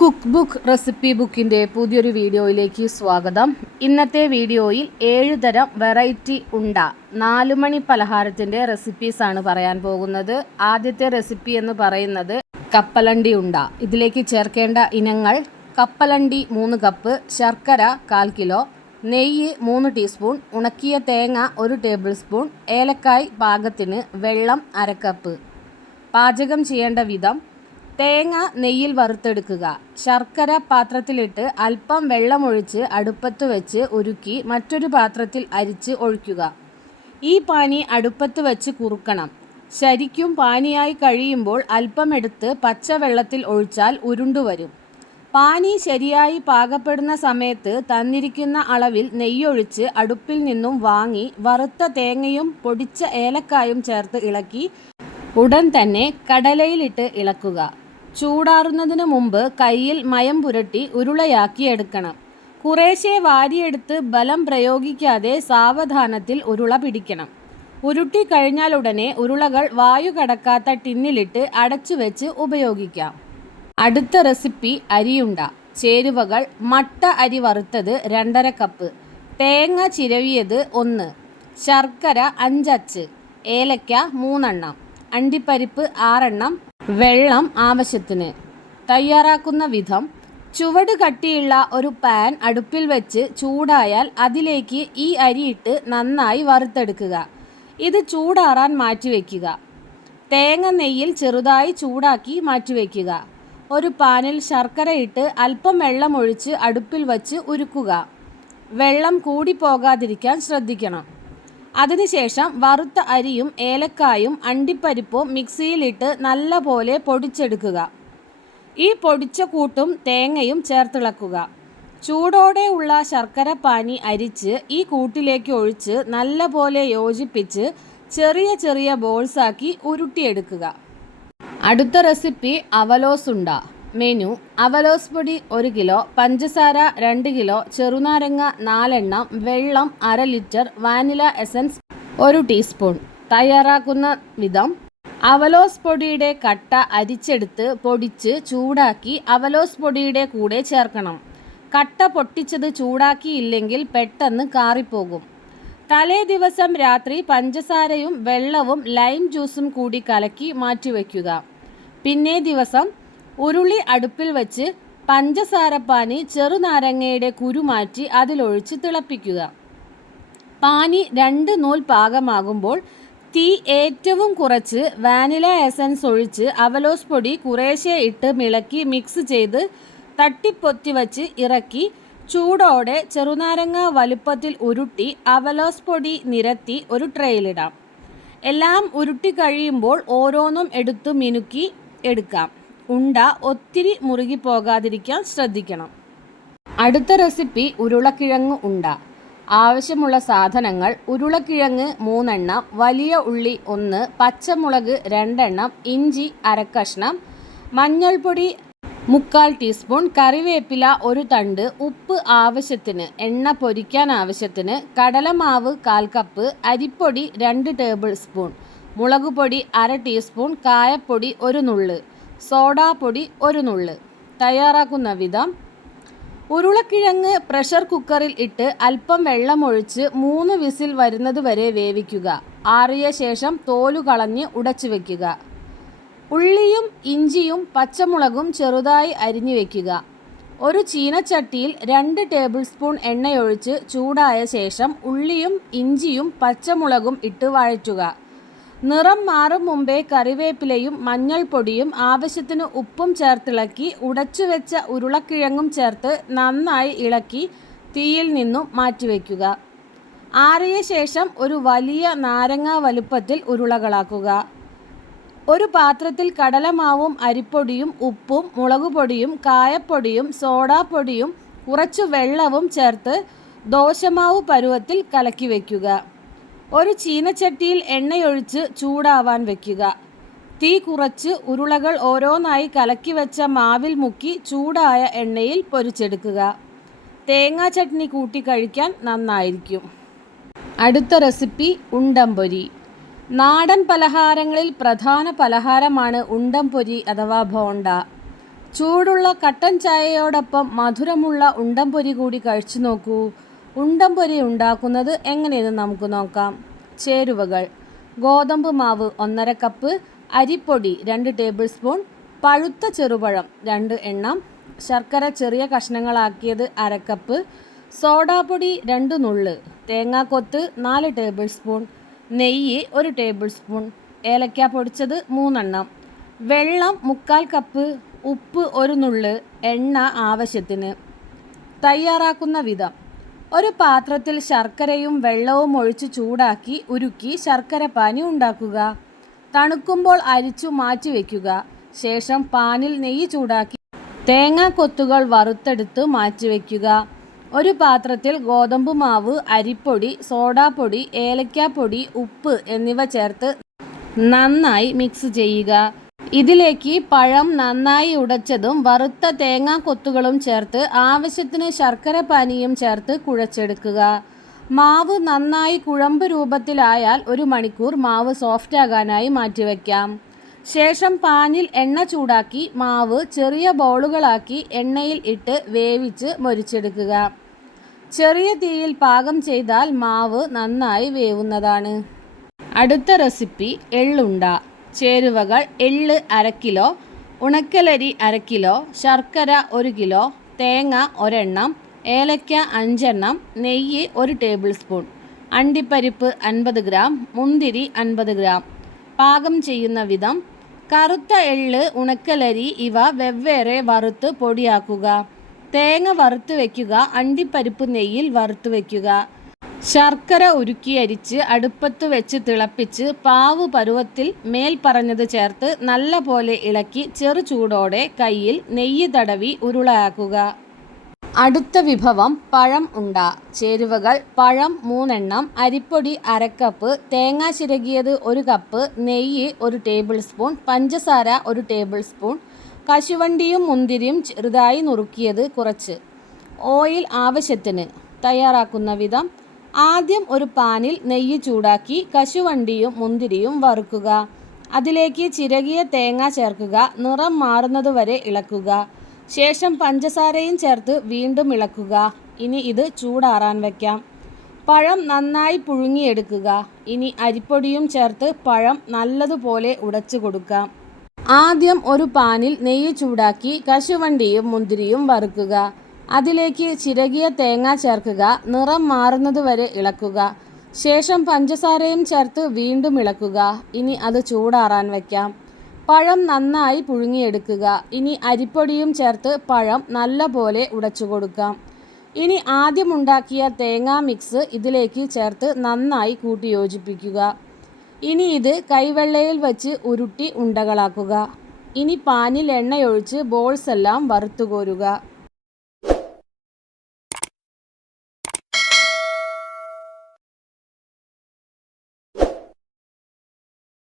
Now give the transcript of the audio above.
Cook book recipe ബുക്കിൻ്റെ പുതിയൊരു വീഡിയോയിലേക്ക് സ്വാഗതം. ഇന്നത്തെ വീഡിയോയിൽ 7 തരം വെറൈറ്റി ഉണ്ട 4 മണി പലഹാരത്തിൻ്റെ റെസിപ്പീസാണ് പറയാൻ പോകുന്നത്. ആദ്യത്തെ റെസിപ്പി എന്ന് പറയുന്നത് കപ്പലണ്ടി ഉണ്ട. ഇതിലേക്ക് ചേർക്കേണ്ട ഇനങ്ങൾ: കപ്പലണ്ടി 3 കപ്പ്, ശർക്കര 1/4 കിലോ, നെയ്യ് 3 ടീസ്പൂൺ, ഉണക്കിയ തേങ്ങ 1 ടേബിൾ സ്പൂൺ, ഏലക്കായ് പാകത്തിന്, വെള്ളം 1/2 കപ്പ്. പാചകം ചെയ്യേണ്ട വിധം: തേങ്ങ നെയ്യിൽ വറുത്തെടുക്കുക. ശർക്കര പാത്രത്തിലിട്ട് അല്പം വെള്ളമൊഴിച്ച് അടുപ്പത്ത് വെച്ച് ഉരുക്കി മറ്റൊരു പാത്രത്തിൽ അരിച്ച് ഒഴിക്കുക. ഈ പാനി അടുപ്പത്ത് വെച്ച് കുറുക്കണം. ശരിക്കും പാനിയായി കഴിയുമ്പോൾ അല്പം എടുത്ത് പച്ചവെള്ളത്തിൽ ഒഴിച്ചാൽ ഉരുണ്ടുവരും. പാനി ശരിയായി പാകപ്പെടുന്ന സമയത്ത് തന്നിരിക്കുന്ന അളവിൽ നെയ്യൊഴിച്ച് അടുപ്പിൽ നിന്നും വാങ്ങി വറുത്ത തേങ്ങയും പൊടിച്ച ഏലക്കായും ചേർത്ത് ഇളക്കി ഉടൻ തന്നെ കടലയിലിട്ട് ഇളക്കുക. ചൂടാറുന്നതിന് മുമ്പ് കയ്യിൽ മയം പുരട്ടി ഉരുളയാക്കി എടുക്കണം. കുറേശ്ശെ വാരിയെടുത്ത് ബലം പ്രയോഗിക്കാതെ സാവധാനത്തിൽ ഉരുള പിടിക്കണം. ഉരുട്ടി കഴിഞ്ഞാലുടനെ ഉരുളകൾ വായു കടക്കാത്ത ടിന്നിലിട്ട് അടച്ചു വെച്ച് ഉപയോഗിക്കാം. അടുത്ത റെസിപ്പി അരിയുണ്ട. ചേരുവകൾ: മട്ട അരി വറുത്തത് 2½ കപ്പ്, തേങ്ങ ചിരവിയത് 1, ശർക്കര 5 അച്ച്, ഏലക്ക 3 എണ്ണം, അണ്ടിപ്പരിപ്പ് 6 എണ്ണം, വെള്ളം ആവശ്യത്തിന്. തയ്യാറാക്കുന്ന വിധം: ചുവട് കട്ടിയുള്ള ഒരു പാൻ അടുപ്പിൽ വെച്ച് ചൂടായാൽ അതിലേക്ക് ഈ അരിയിട്ട് നന്നായി വറുത്തെടുക്കുക. ഇത് ചൂടാറാൻ മാറ്റിവെക്കുക. തേങ്ങ നെയ്യിൽ ചെറുതായി ചൂടാക്കി മാറ്റിവെക്കുക. ഒരു പാനിൽ ശർക്കര ഇട്ട് അല്പം വെള്ളമൊഴിച്ച് അടുപ്പിൽ വച്ച് ഉരുക്കുക. വെള്ളം കൂടിപ്പോകാതിരിക്കാൻ ശ്രദ്ധിക്കണം. അതിനുശേഷം വറുത്ത അരിയും ഏലക്കായും അണ്ടിപ്പരിപ്പും മിക്സിയിലിട്ട് നല്ലപോലെ പൊടിച്ചെടുക്കുക. ഈ പൊടിച്ച കൂട്ടും തേങ്ങയും ചേർത്തിളക്കുക. ചൂടോടെ ഉള്ള ശർക്കര പാനി അരിച്ച് ഈ കൂട്ടിലേക്ക് ഒഴിച്ച് നല്ലപോലെ യോജിപ്പിച്ച് ചെറിയ ചെറിയ ബോൾസാക്കി ഉരുട്ടിയെടുക്കുക. അടുത്ത റെസിപ്പി അവലോസ് ഉണ്ട. മെനു: അവലോസ് പൊടി 1 കിലോ, പഞ്ചസാര 2 കിലോ, ചെറുനാരങ്ങ 4 എണ്ണം, വെള്ളം 1/2 ലിറ്റർ, വാനില എസൻസ് 1 ടീസ്പൂൺ. തയ്യാറാക്കുന്ന വിധം: അവലോസ് പൊടിയുടെ കട്ട അരിച്ചെടുത്ത് പൊടിച്ച് ചൂടാക്കി അവലോസ് പൊടിയുടെ കൂടെ ചേർക്കണം. കട്ട പൊട്ടിച്ചത് ചൂടാക്കിയില്ലെങ്കിൽ പെട്ടെന്ന് കാറിപ്പോകും. തലേ ദിവസം രാത്രി പഞ്ചസാരയും വെള്ളവും ലൈം ജ്യൂസും കൂടി കലക്കി മാറ്റിവെക്കുക. പിന്നേ ദിവസം ഉരുളി അടുപ്പിൽ വെച്ച് പഞ്ചസാരപ്പാനി ചെറുനാരങ്ങയുടെ കുരു മാറ്റി അതിലൊഴിച്ച് തിളപ്പിക്കുക. പാനി 2 നൂൽ പാകമാകുമ്പോൾ തീ ഏറ്റവും കുറച്ച് വാനില എസൻസ് ഒഴിച്ച് അവലോസ് പൊടി കുറേശ്ശെ ഇട്ട് മിളക്കി മിക്സ് ചെയ്ത് തട്ടിപ്പൊത്തി വച്ച് ഇറക്കി ചൂടോടെ ചെറുനാരങ്ങ വലുപ്പത്തിൽ ഉരുട്ടി അവലോസ് പൊടി നിരത്തി ഒരു ട്രേയിലിടാം. എല്ലാം ഉരുട്ടി കഴിയുമ്പോൾ ഓരോന്നും എടുത്തു മിനുക്കി എടുക്കാം. ഉണ്ട ഒത്തിരി മുറുകി പോകാതിരിക്കാൻ ശ്രദ്ധിക്കണം. അടുത്ത റെസിപ്പി ഉരുളക്കിഴങ്ങ് ഉണ്ട. ആവശ്യമുള്ള സാധനങ്ങൾ: ഉരുളക്കിഴങ്ങ് 3 എണ്ണം, വലിയ ഉള്ളി 1, പച്ചമുളക് 2 എണ്ണം, ഇഞ്ചി 1/2 കഷ്ണം, മഞ്ഞൾപ്പൊടി 3/4 ടീസ്പൂൺ, കറിവേപ്പില 1 തണ്ട്, ഉപ്പ് ആവശ്യത്തിന്, എണ്ണ പൊരിക്കാൻ ആവശ്യത്തിന്, കടലമാവ് 1/4 കപ്പ്, അരിപ്പൊടി 2 ടേബിൾ സ്പൂൺ, മുളകുപൊടി 1/2 ടീസ്പൂൺ, കായപ്പൊടി 1 നുള്ള്, സോഡാപ്പൊടി 1 നുള്ള്. തയ്യാറാക്കുന്ന വിധം: ഉരുളക്കിഴങ്ങ് പ്രഷർ കുക്കറിൽ ഇട്ട് അല്പം വെള്ളമൊഴിച്ച് 3 വിസിൽ വരുന്നത് വരെ വേവിക്കുക. ആറിയ ശേഷം തോലു കളഞ്ഞ് ഉടച്ചു വയ്ക്കുക. ഉള്ളിയും ഇഞ്ചിയും പച്ചമുളകും ചെറുതായി അരിഞ്ഞു വയ്ക്കുക. ഒരു ചീനച്ചട്ടിയിൽ 2 ടേബിൾ സ്പൂൺ എണ്ണയൊഴിച്ച് ചൂടായ ശേഷം ഉള്ളിയും ഇഞ്ചിയും പച്ചമുളകും ഇട്ട് വഴറ്റുക. നിറം മാറും മുമ്പേ കറിവേപ്പിലയും മഞ്ഞൾപ്പൊടിയും ആവശ്യത്തിന് ഉപ്പും ചേർത്തിളക്കി ഉടച്ചു വെച്ച ഉരുളക്കിഴങ്ങും ചേർത്ത് നന്നായി ഇളക്കി തീയിൽ നിന്നും മാറ്റിവെക്കുക. ആറിയ ശേഷം ഒരു വലിയ നാരങ്ങ വലുപ്പത്തിൽ ഉരുളകളാക്കുക. ഒരു പാത്രത്തിൽ കടലമാവും അരിപ്പൊടിയും ഉപ്പും മുളകുപൊടിയും കായപ്പൊടിയും സോഡാപ്പൊടിയും കുറച്ച് വെള്ളവും ചേർത്ത് ദോശമാവ് പരുവത്തിൽ കലക്കി വയ്ക്കുക. ഒരു ചീനച്ചട്ടിയിൽ എണ്ണയൊഴിച്ച് ചൂടാവാൻ വയ്ക്കുക. തീ കുറച്ച് ഉരുളകൾ ഓരോന്നായി കലക്കി വെച്ച മാവിൽ മുക്കി ചൂടായ എണ്ണയിൽ പൊരിച്ചെടുക്കുക. തേങ്ങാ ചട്നി കൂട്ടി കഴിക്കാൻ നന്നായിരിക്കും. അടുത്ത റെസിപ്പി ഉണ്ടംപൊരി. നാടൻ പലഹാരങ്ങളിൽ പ്രധാന പലഹാരമാണ് ഉണ്ടംപൊരി അഥവാ ബോണ്ട. ചൂടുള്ള കട്ടൻ ചായയോടൊപ്പം മധുരമുള്ള ഉണ്ടംപൊരി കൂടി കഴിച്ചു നോക്കൂ. ഉണ്ടംപൊരി ഉണ്ടാക്കുന്നത് എങ്ങനെയെന്ന് നമുക്ക് നോക്കാം. ചേരുവകൾ: ഗോതമ്പ് മാവ് 1½ കപ്പ്, അരിപ്പൊടി 2 ടേബിൾ സ്പൂൺ, പഴുത്ത ചെറുപഴം 2 എണ്ണം, ശർക്കര ചെറിയ കഷ്ണങ്ങളാക്കിയത് 1/2 കപ്പ്, സോഡാപ്പൊടി 2 നുള്ള്, തേങ്ങാക്കൊത്ത് 4 ടേബിൾ സ്പൂൺ, നെയ്യ് 1 ടേബിൾ സ്പൂൺ, ഏലക്ക പൊടിച്ചത് 3 എണ്ണം, വെള്ളം 1/4 കപ്പ്, ഉപ്പ് 1 നുള്ള്, എണ്ണ ആവശ്യത്തിന്. തയ്യാറാക്കുന്ന വിധം: ഒരു പാത്രത്തിൽ ശർക്കരയും വെള്ളവും ഒഴിച്ച് ചൂടാക്കി ഉരുക്കി ശർക്കരപ്പാനി ഉണ്ടാക്കുക. തണുക്കുമ്പോൾ അരിച്ചു മാറ്റിവെക്കുക. ശേഷം പാനിൽ നെയ്യ് ചൂടാക്കി തേങ്ങാക്കൊത്തുകൾ വറുത്തെടുത്ത് മാറ്റിവെക്കുക. ഒരു പാത്രത്തിൽ ഗോതമ്പ് മാവ്, അരിപ്പൊടി, സോഡാപ്പൊടി, ഏലക്കാപ്പൊടി, ഉപ്പ് എന്നിവ ചേർത്ത് നന്നായി മിക്സ് ചെയ്യുക. ഇതിലേക്ക് പഴം നന്നായി ഉടച്ചതും വറുത്ത തേങ്ങാക്കൊത്തുകളും ചേർത്ത് ആവശ്യത്തിന് ശർക്കരപ്പാനിയും ചേർത്ത് കുഴച്ചെടുക്കുക. മാവ് നന്നായി കുഴമ്പ് രൂപത്തിലായാൽ 1 മണിക്കൂർ മാവ് സോഫ്റ്റാകാനായി മാറ്റിവെക്കാം. ശേഷം പാനിൽ എണ്ണ ചൂടാക്കി മാവ് ചെറിയ ബോളുകളാക്കി എണ്ണയിൽ ഇട്ട് വേവിച്ച് മൊരിച്ചെടുക്കുക. ചെറിയ തീയിൽ പാകം ചെയ്താൽ മാവ് നന്നായി വേവുന്നതാണ്. അടുത്ത റെസിപ്പി എള്ളുണ്ട. ചേരുവകൾ: എള്ള് 1/2 കിലോ, ഉണക്കലരി 1/2 കിലോ, ശർക്കര 1 കിലോ, തേങ്ങ 1 എണ്ണം, ഏലക്ക 5 എണ്ണം, നെയ്യ് 1 ടേബിൾ സ്പൂൺ, അണ്ടിപ്പരിപ്പ് 50 ഗ്രാം, മുന്തിരി 50 ഗ്രാം. പാകം ചെയ്യുന്ന വിധം: കറുത്ത എള്ള്, ഉണക്കലരി ഇവ വെവ്വേറെ വറുത്ത് പൊടിയാക്കുക. തേങ്ങ വറുത്ത് വയ്ക്കുക. അണ്ടിപ്പരിപ്പ് നെയ്യിൽ വറുത്ത് വയ്ക്കുക. ശർക്കര ഉരുക്കിയരിച്ച് അടുപ്പത്ത് വെച്ച് തിളപ്പിച്ച് പാവ് പരുവത്തിൽ മേൽ പറഞ്ഞത് ചേർത്ത് നല്ല പോലെ ഇളക്കി ചെറു ചൂടോടെ കയ്യിൽ നെയ്യ് തടവി ഉരുളയാക്കുക. അടുത്ത വിഭവം പഴം ഉണ്ട. ചേരുവകൾ: പഴം 3 എണ്ണം, അരിപ്പൊടി 1/2 കപ്പ്, തേങ്ങ ചിരകിയത് 1 കപ്പ്, നെയ്യ് 1 ടേബിൾ സ്പൂൺ, പഞ്ചസാര 1 ടേബിൾ സ്പൂൺ, കശുവണ്ടിയും മുന്തിരിയും ചെറുതായി നുറുക്കിയത് കുറച്ച്, ഓയിൽ ആവശ്യത്തിന്. തയ്യാറാക്കുന്ന വിധം: ആദ്യം ഒരു പാനിൽ നെയ്യ് ചൂടാക്കി കശുവണ്ടിയും മുന്തിരിയും വറുക്കുക. അതിലേക്ക് ചിരകിയ തേങ്ങ ചേർക്കുക. നിറം മാറുന്നതുവരെ ഇളക്കുക. ശേഷം പഞ്ചസാരയും ചേർത്ത് വീണ്ടും ഇളക്കുക. ഇനി ഇത് ചൂടാറാൻ വയ്ക്കാം. പഴം നന്നായി പുഴുങ്ങിയെടുക്കുക. ഇനി അരിപ്പൊടിയും ചേർത്ത് പഴം നല്ലതുപോലെ ഉടച്ചു കൊടുക്കാം. ആദ്യം ഒരു പാനിൽ നെയ്യ് ചൂടാക്കി കശുവണ്ടിയും മുന്തിരിയും വറുക്കുക. അതിലേക്ക് ചിരകിയ തേങ്ങ ചേർക്കുക. നിറം മാറുന്നതുവരെ ഇളക്കുക. ശേഷം പഞ്ചസാരയും ചേർത്ത് വീണ്ടും ഇളക്കുക. ഇനി അത് ചൂടാറാൻ വയ്ക്കാം. പഴം നന്നായി പുഴുങ്ങിയെടുക്കുക. ഇനി അരിപ്പൊടിയും ചേർത്ത് പഴം നല്ലപോലെ ഉടച്ചു കൊടുക്കാം. ഇനി ആദ്യം ഉണ്ടാക്കിയ തേങ്ങാ മിക്സ് ഇതിലേക്ക് ചേർത്ത് നന്നായി കൂട്ടി യോജിപ്പിക്കുക. ഇനി ഇത് കൈവെള്ളയിൽ വച്ച് ഉരുട്ടി ഉണ്ടകളാക്കുക. ഇനി പാനിൽ എണ്ണയൊഴിച്ച് ബോൾസ് എല്ലാം വറുത്തുകോരുക.